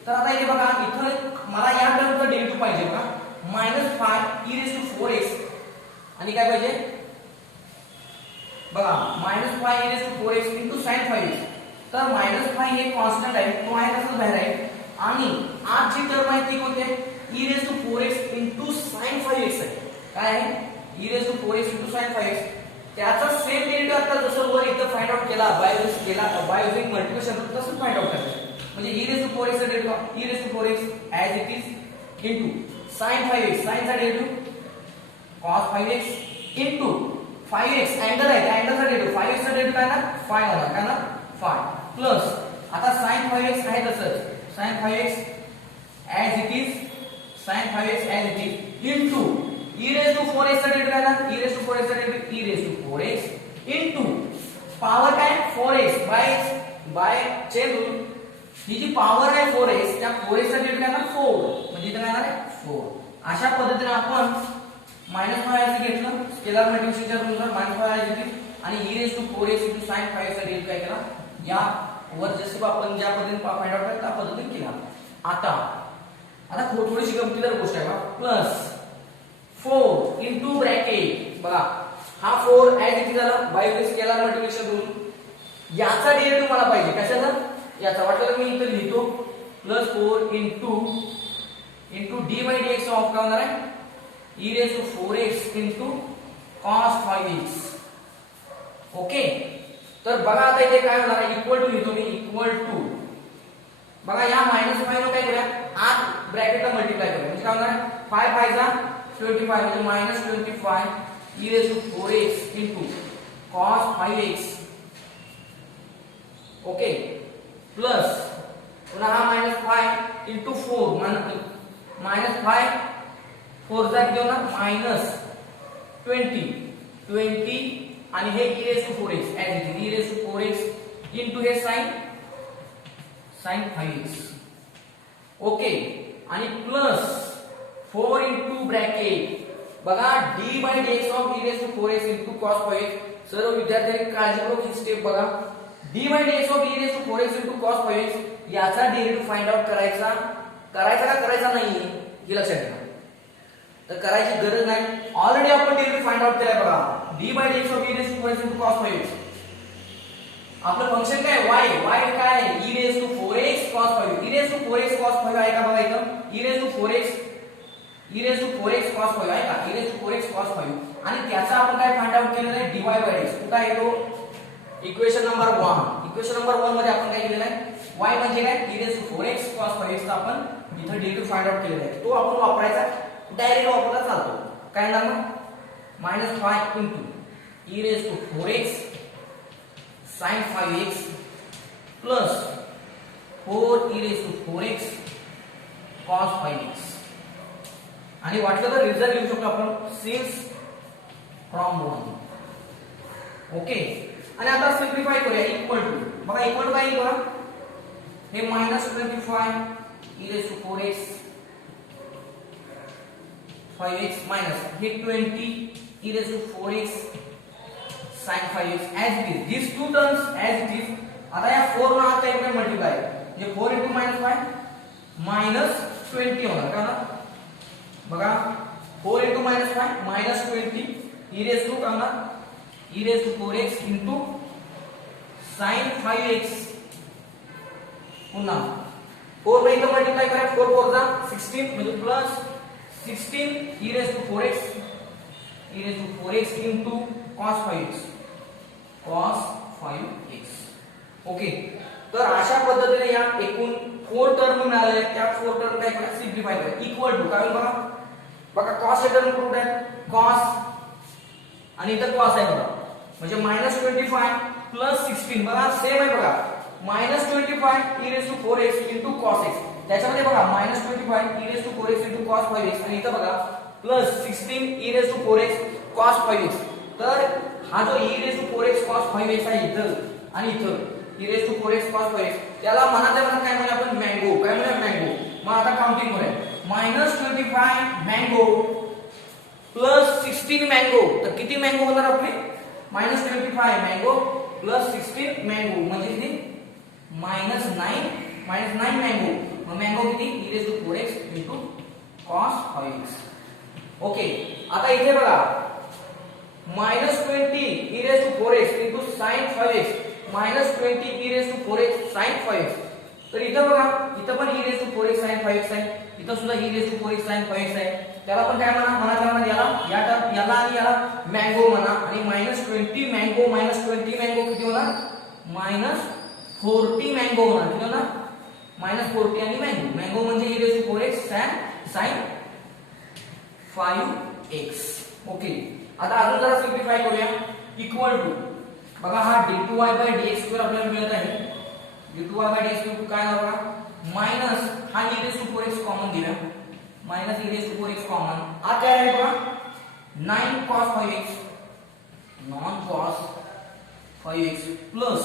तर आता इथे बघा इथं मला या टर्मचा डेरिव्हेटिव्ह पाहिजे बघा -5 e raised to 4x आणि काय पाहिजे बघा -5 e raised to 4x into sin 5x. तर -5 हे कॉन्स्टंट आहे, तो आहे तसंच बाहेर आहे आणि आज जी टर्म आहे ती कोणती आहे e raised to 4x into sin 5x आहे. काय आहे e raised to 4x into sin 5x. त्याचा सेम डेरिव्हेटिव्ह आता जसं वर इथं फाइंड आउट केला बाय युजिंग मल्टिप्लिकेशन तसंच फाइंड आउट करायचं म्हणजे e raised to 4x चा derivative e raised to 4x as it is into sin 5x sin चा derivative cos 5x into 5x angle आहे त्या अँगलचा डेरिव्हेटिव्ह 5x चा derivative काय ना 5 होणार काय ना 5 प्लस आता sin 5x आहे तसंच sin 5x as it is into e raised to 4x चा डेरिव्हेटिव्ह काय ना e raised to 4x चा derivative e raised to 4x into power काय 4x बाय चेन रूल ही जी पॉवर आहे 4x, त्या 4x चा डेरिव्हेटिव्ह काय येणार 4, म्हणजे इथे काय येणार आहे 4. अशा पद्धतीने आपण -5 घेतलं स्केलर मल्टिप्लिकेशनच्या रूलवर -5 आणि e⁴x sin 5 चा डेरिव्हेटिव्ह काय केला या वर जसे आपण ज्या पद्धतीने फाइंड आउट केला त्या पद्धतीने केला. आता थोडीशी गमतीदार गोष्ट आहे बघा, प्लस 4 इनटू ब्रॅकेट बघा हा 4 ऍज इट इज झाला बाय स्केलर मल्टिप्लिकेशन रूल. याचा डेरिव्हेटिव्ह मला पाहिजे कशाचा याचा, वाटलं तर मी इथे लिहितो plus 4 into d by dx of काय होणार आहे e⁴x into cos 5x. Okay, तर बघा आता इथे काय होणार आहे इक्वल टू लिहितो मी इक्वल टू बघा या -5 नो काय करूया आत ब्रॅकेटला मल्टिप्लाय करूया म्हणजे काय होणार आहे 5 5 जा 25 म्हणजे -25 e⁴x into cos 5x. Okay, plus पुन्हा हा -5 इनटू 4 -5 4 जा किती होणार -20 आणि हे e⁴x as it is e⁴x into हे sin 5x. ओके, आणि प्लस 4 इनटू ब्रॅकेट बघा d by dx of e⁴x into cos 5x. सर्व विद्यार्थ्यांनी काळजीपूर्वक ही स्टेप बघा. d by dx of e⁴x into cos 5x याचा डेरिव्हेटिव्ह फाइंड आउट करायचा का करायचा नाही हे लक्षात घ्या. तर करायची गरज नाही, ऑलरेडी आपण डेरिव्हेटिव्ह फाइंड आउट केलाय बघा d by dx of e⁴x into cos 5x. आपलं फंक्शन काय y काय e⁴x cos 5 e⁴x cos 5 आहे का बघा इथं e⁴x cos 5 आहे का e⁴x cos 5 आणि त्याचा आपण काय फाइंड आउट केलेलं आहे dy बाय dx. कुठे आहे तो इक्वेशन नंबर 1 मध्ये आपण काय केलेलं आहे y म्हणजे काय e⁴x cos 5x चा आपण इथं डेरिव्हेटिव्ह फाइंड आउट केलेला आहे. तो आपण वापरायचा डायरेक्ट वापरला चालतो. काय येणार मग -5 into e⁴x sin 5x plus 4 e⁴x cos 5x. आणि वाटलं तर रिझल्ट लिहू शकतो आपण सिन्स फ्रॉम 1. ओके, आणि आता सिम्प्लिफाय करूया इक्वल टू बघा इक्वल टू काय बघा हे -25 e⁴x 5x माइनस हे 20 e⁴x sin 5x as it is these two terms as it is. आता या 4 ना आता इकडे मल्टिप्लाय म्हणजे 4 into -5 -20 होणार का ना बघा 4 into -5 -20 e⁴x into sin 5x. पुन्हा 4 ने इथं मल्टिप्लाय करा 4 4 जा 16 म्हणजे plus 16 e⁴x into cos 5x. Okay, तर अशा पद्धतीने या एकूण 4 टर्म मिळाले त्या 4 टर्म काय करा सिम्प्लिफाय करा इक्वल टू काय बघा cos चे टर्म कुठे आहे cos आणि इथं cos आहे बघा म्हणजे -25 प्लस 16 बघा सेम आहे बघा -25 e⁴x into cos x. त्याच्यामध्ये बघा -25 e⁴x into cos 5x आणि इथं बघा प्लस 16 e⁴x cos 5x. तर हा जो e⁴x cos 5x आहे इथं आणि इथं e⁴x cos 5x त्याला मनातल्या मनात काय म्हणूया आपण मँगो. काय म्हणूया मँगो. मग आता काउंटिंग करूया -25 मँगो प्लस 16 मँगो. तर किती मँगो होणार आपले -25 मँगो प्लस 16 मँगो म्हणजे किती -9 मँगो. मग मँगो किती e⁴x into cos 5x. Okay, आता इथे बघा -20 e⁴x into sin 5x -20 e⁴x sin 5x. तर इथं बघा इथं पण e⁴x sin 5x आहे इथं सुद्धा e⁴x sin 5x आहे. त्याला पण काय म्हणा याला आणि याला मँगो म्हणा आणि -20 मँगो -20 मँगो किती होणार -40 मँगो होणार किती होणार -40 आणि मँगो म्हणजे e⁴x sin 5x. ओके, आता अजून जरा सिम्प्लिफाय करूया इक्वल टू बघा हा d2y/dx² आपल्याला मिळत आहे. d2y/dx² काय होणार मायनस हा e⁴x कॉमन घेऊया -e⁴x कॉमन. हा काय आहे बघा 9 cos 5x non cos 5x plus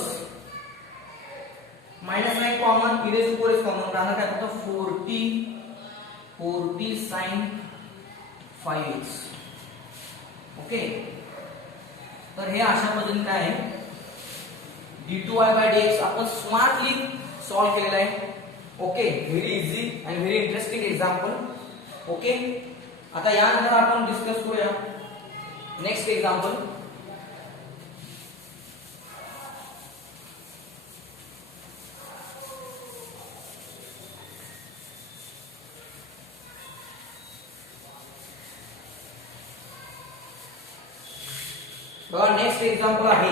minus sine common, e raise to 4x common राहणार काय फक्त 40 sin 5x. ओके, तर हे अशा पद्धतीने काय आहे d2y/dx आपण स्मार्टली सॉल्व केलेला आहे. Okay, very easy and very interesting example. Okay, आता यानंतर आपण डिस्कस करूया नेक्स्ट एक्झाम्पल. बघा नेक्स्ट एक्झाम्पल आहे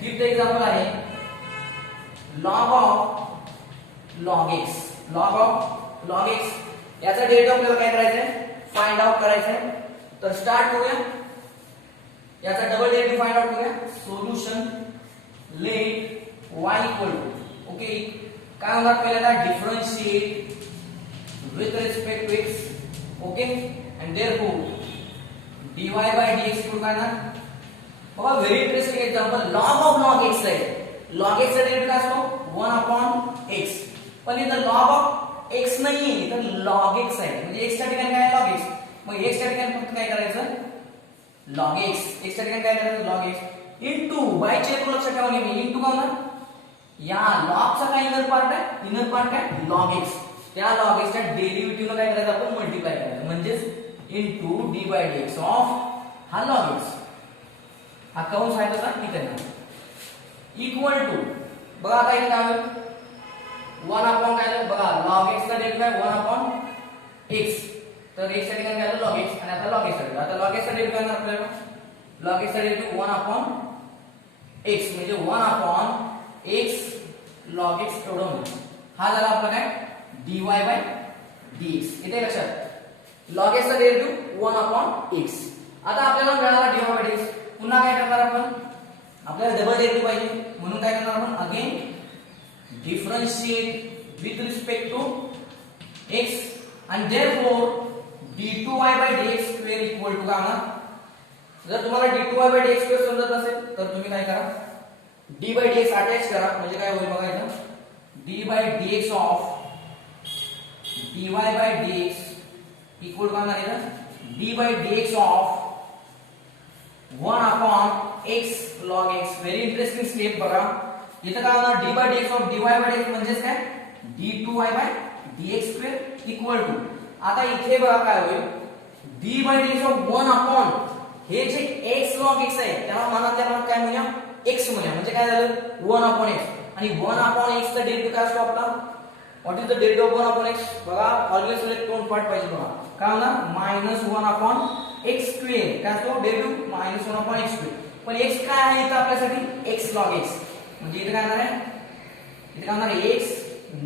फिफ्थ एक्झाम्पल आहे log of log x. याचा डेरिव्हेटिव्ह आपल्याला काय करायचं आहे फाइंड आउट करायचं आहे. तर स्टार्ट करूया. याचा डबल डेरिव्हेटिव्ह फाइंड आउट करूया. Solution let y equal to okay काय होणार पहिल्यांदा differentiate with respect to x. okay, and therefore dy by dx equal काय ना बघा very interesting example. log x आहे. log x चा डेरिव्हेटिव्ह काय असतो 1 upon x. पण इथं log x नाहीये, इथं log x आहे. म्हणजे x च्या ठिकाणी काय log x. मग x च्या ठिकाणी फक्त काय करायचं log x. x च्या ठिकाणी काय करायचं log x इनटू बाय चे रूल लक्षात ठेवा नेहमी. इनटू का होणार या log चा काय इनर पार्ट आहे, इनर पार्ट काय log x. त्या log x च्या डेरिव्हेटिव्हला काय करायचं आपण मल्टिप्लाय करायचं म्हणजेच into d by dx of हा log x. हा कंस आहे तसा इथे ना इक्वल टू बघा आता इथे काय होईल 1 अपॉन काय आलं बघा log x चा डेरिव्हेटिव्ह आहे 1 अपॉन x. तर x च्या ठिकाणी काय आलं log x आणि आता log x चा. आता log x चा डेरिव्हेटिव्ह काय आपल्याला log x चा डेरिव्हेटिव्ह 1 अपॉन x म्हणजे 1 अपॉन x log x एवढं होईल. हा झाला आपला काय dy by dx. इथे लक्षात log x चा डेरिव्हेटिव्ह 1 upon x. आता आपल्याला मिळाला dy by dx. पुन्हा काय करणार आपण आपल्याला डबल डेरिव्हेटिव्ह पाहिजे म्हणून काय करणार आपण again differentiate with respect to x and therefore d2y by dx square equal to काय होणार. जर तुम्हाला d2y by dx square समजत असेल तर तुम्ही काय करा d by dx अटॅच करा म्हणजे काय होईल बघा इथं d by dx of dy by dx equal to काय आहे d by dx of 1 upon x log x. Very interesting step बघा इथं काय होणार d by dx of dy by dx म्हणजेच काय d2y by dx square equal to आता इथे बघा काय होईल d by dx of 1 upon हे जे x log x आहे त्याला मनातल्या मनात काय म्हणूया x म्हणूया म्हणजे काय झालं 1 upon x आणि 1 upon x चा डेरिव्हेटिव्ह काय असतो आपला what is the derivative of 1 upon x बघा ऑलवेज सिलेक्ट दोन पार्ट पाहिजे बघा काय होणार -1 upon x स्क्वेअर काय असतो डेरिव्हेटिव्ह -1 upon x स्क्वेअर. पण x काय आहे इथं आपल्यासाठी x log x म्हणजे इथे काय होणार आहे इथे काय होणार आहे x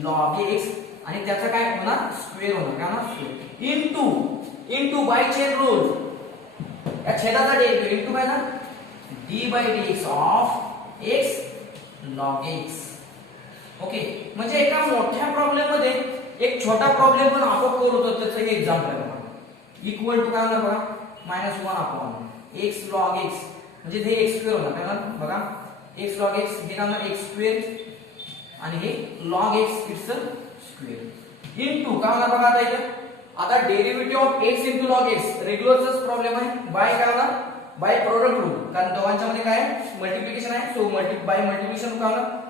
log x आणि त्याचा काय होणार स्क्वेअर होणार काय होणार square into bye chain rule या छेदाचा डेरिव्हेटिव्ह इनटू काय ना d by dx of x log x. Okay म्हणजे एका मोठ्या प्रॉब्लेम मध्ये एक छोटा प्रॉब्लेम पण आपोआप करू होतो त्याचं हे एक्झाम्पल आहे बघा इक्वल टू काय होणार बघा -1 अपॉन x log x म्हणजे हे x स्क्वेअर होणार काय बघा x log x हे काय होणार x स्क्वेअर आणि हे log x it's square into काय होणार बघा आता derivative of x into log x रेग्युलरचाच प्रॉब्लेम आहे बाय काय होणार बाय प्रोडक्ट रूल कारण दोघांच्या मध्ये काय मल्टिप्लिकेशन आहे सो बाय मल्टिप्लिकेशन काय होणार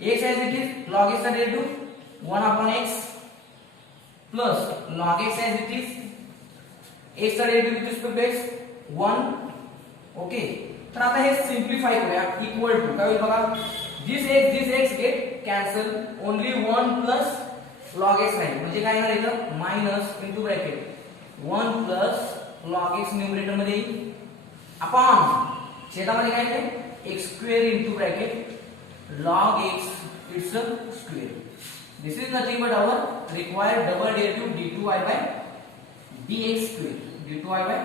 x as it is log x चा derivative 1 upon x plus log x as it is x चा derivative with respect to x 1. Okay तर आता हे सिम्प्लिफाय करूया इक्वल टू काय होईल बघा this x get cancel only 1 plus log x राहील म्हणजे काय येणार इथं minus into bracket 1 plus log x numerator मध्ये येईल अपॉन छेदामध्ये काय आहे x square into bracket log x its a square. This is nothing but our required double derivative d2y by dx square. d2y by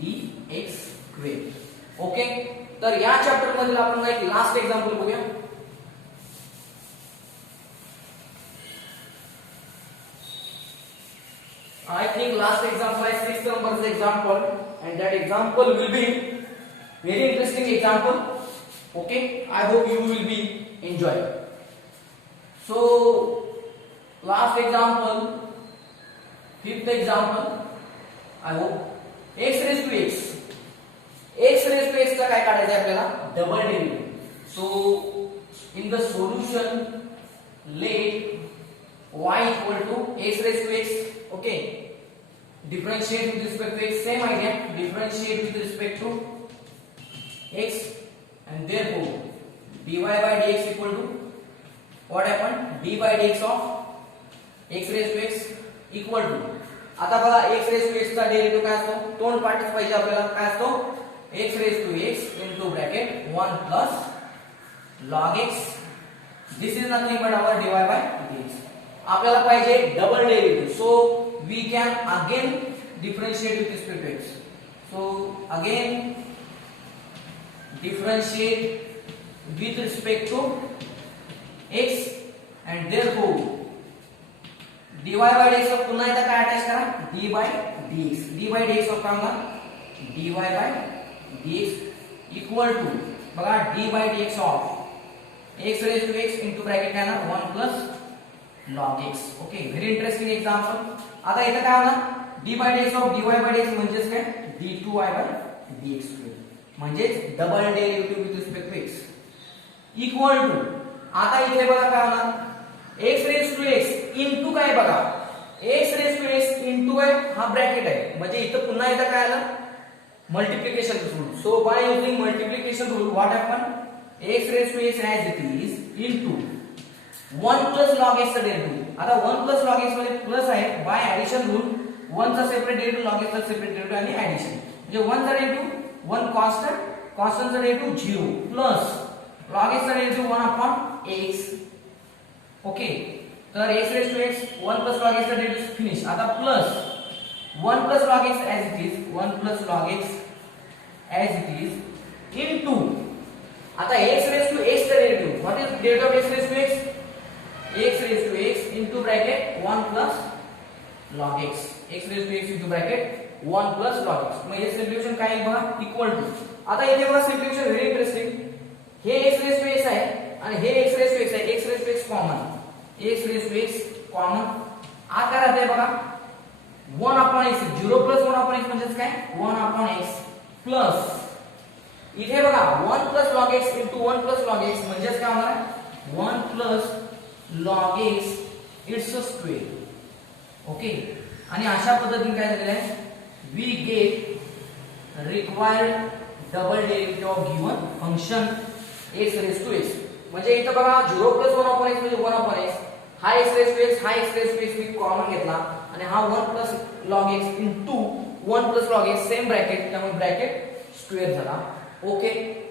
dx square. ओके तर या chapter मध्ये आपण एक लास्ट एक्झाम्पल बघूया. I think last example is 6th number's example and that example will be very interesting example. Okay, I hope you will be enjoy. So last example, fifth example, I hope x raised to x. x raised to x चा काय काढायचं आहे आपल्याला? Double derivative. So in the solution let y equal to x raised to x. Okay, differentiate with respect to x, same idea, differentiate with respect to x, and therefore dy by dx equal to what happened? d by dx of x raised to x equal to, आता बघा x raised to x चा derivative काय असतो? तोंड पाठच पाहिजे आपल्याला. काय असतो? x raised to x into bracket 1 plus log x. This is nothing but our dy by dx. आपल्याला पाहिजे double derivative. So we can again differentiate with respect to x. So again differentiate with respect to x, and therefore dy by dx of पुन्हा एकदा काय attach करा? d by dx. d by dx of काय होणार? dy by dx equal to बघा d by dx of x raised to x into bracket काय ना 1 plus log x. Okay, very interesting example. आता इथे काय होणार? d by dx of dy by dx म्हणजेच काय? d2y by dx म्हणजेच double derivative with respect to x equal to, आता इथे बघा काय होणार? x raised to x into काय बघा? x raised to x into काय? हा ब्रॅकेट आहे, म्हणजे इथे पुन्हा एकदा काय आलं? Multiplication rule. So by using multiplication rule what happen? x raised to x as it is into 1 plus log x चा डेरिव्हेटिव्ह. आता 1 plus log x मध्ये प्लस आहे, बाय ऍडिशन रूल 1 चा सेपरेट डेरिव्हेटिव्ह, log x चा separate derivative आणि addition. म्हणजे 1 चा derivative 1 constant, constant चा डेरिव्हेटिव्ह 0 प्लस log x चा डेरिव्हेटिव्ह 1 upon x. ओके, तर x raised to x 1 plus log x चा डेरिव्हेटिव्ह फिनिश. आता plus 1 plus log x as it is, 1 plus log x as it is into, आता x raised to x चा derivative, what is derivative of x raised to x? x raised to x into bracket 1 plus log x. x raised to x into bracket 1 plus log x. मग हे simplification काय आहे बघा? Equal to. आता इथे बघा simplification very interesting. हे x raised to x आहे आणि हे x raised to x आहे. x raised to x common, x raised to x common. आता काय राहते बघा? 1 upon x, 0 plus 1 upon x म्हणजेच काय? 1 upon x प्लस इथे बघा 1 plus log x into 1 plus log x म्हणजेच काय होणार? 1 plus log x it's a square. Okay, आणि अशा पद्धतीने काय झालेलं आहे? We get required double derivative of given function x raised to x. म्हणजे इथं बघा 0 plus 1 upon x म्हणजे 1 upon x, हा x raised to x, हा x raised to x me common घेतला आणि हा 1 plus log x into 1 plus log x same bracket, त्यामुळे ब्रॅकेट स्क्वेअर झाला. ओके,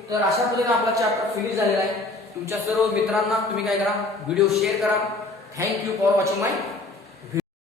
तर अशा पद्धतीने आपला चॅप्टर फिनिश झालेला आहे. तुमच्या सर्व मित्रांना तुम्ही काय करा? व्हिडिओ शेअर करा. Thank you for watching my